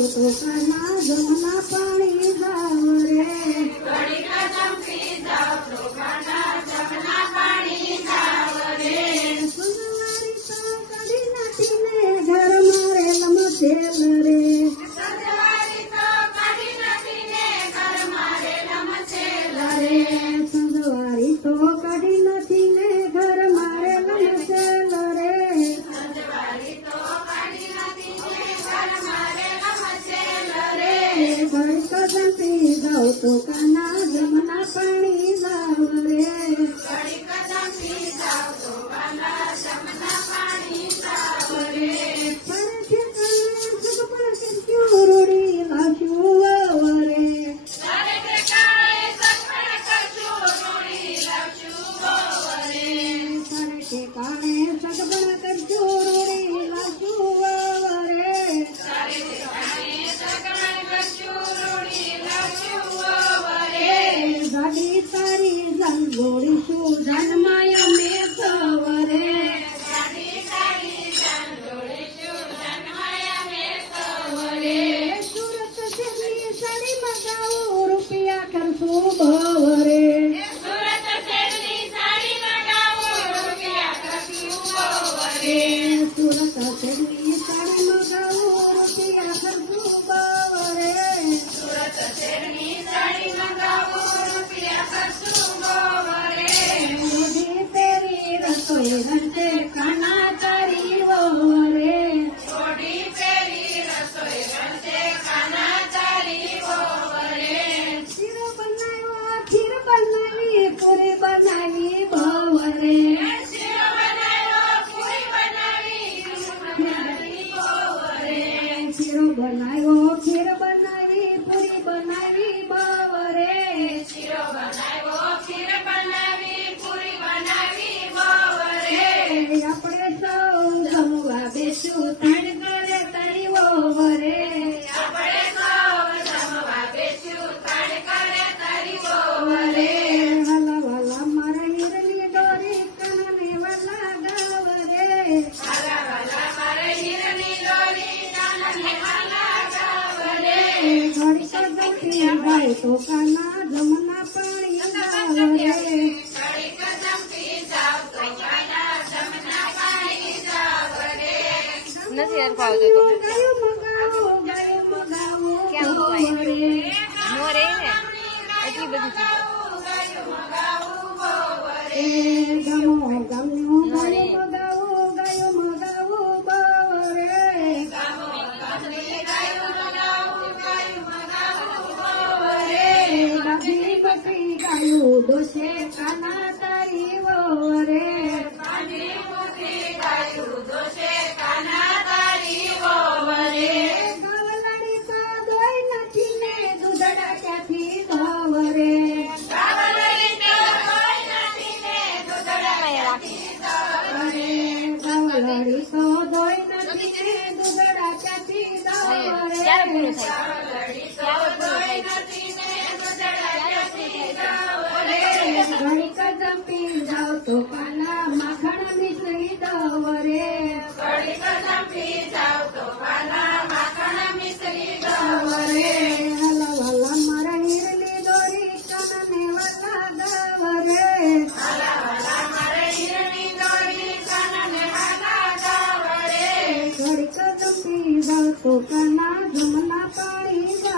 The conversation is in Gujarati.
जाओ तो काना जमुना पाणी जाव रे सुनवारी तो कडी नातीने घर मारे लमसेल रे संजवारी तो कडी नातीने घर मारे लमसेल रे घड़ी कदम पी जाओ तो काना जमुना पाणी जाव रे रोडी लाशू रे ठिकाणे सगबण करजो रोडी लाशू रे गाडी तारी जंगोडी शू जन्माय मेघवरे સુરત શહેરની સાડી મગાવો રૂપિયા કરશો ભવરે સુરત શહેરની સાડી મગાવો રૂપિયા કરશો ભવરે રોજી તેરી રસોઈ રંતે કાના તારી વરે શીરો બનાવ્યો ખીર બનાવી પૂરી બનાવી ભવરે શીરો બનાવ્યો ખીર બનાવી પૂરી બનાવી ભવરે આપણે સૌ જમવા બેસું તાણ કરે તારી વરે વાલા વાલા મારા હિરની દોરી કાને વાલા ગાવરે ઘડી કદમથી જાય તો કાના જમના પાણી ગાવરે નથી યાર ફાવતો તો ગાયો મગાવો ક્યાં ભવરે નો રે ને એટલી બધી ચીજો ગમો ગમ્યો ગાયો મગાવો ભવરે ગાદી બકરી ગાયો દોશે કાના તારી વરે ગાવલાડી તો દોઈ નથી ને દૂધડા ક્યાંથી ધવરે ગાવલાડી તો દોઈ નથી ને દૂધડા ક્યાંથી ક્યારે પૂરું ધવરે થાય ઘડી કદમ પી જાઓ તો કાના માખણ મિશ્રી દવરે હલા વાલા મારા હીરની દોરી કાનને વાલા દવરે ઘડી કદમ પી જાઓ તો કાના જમના પાણી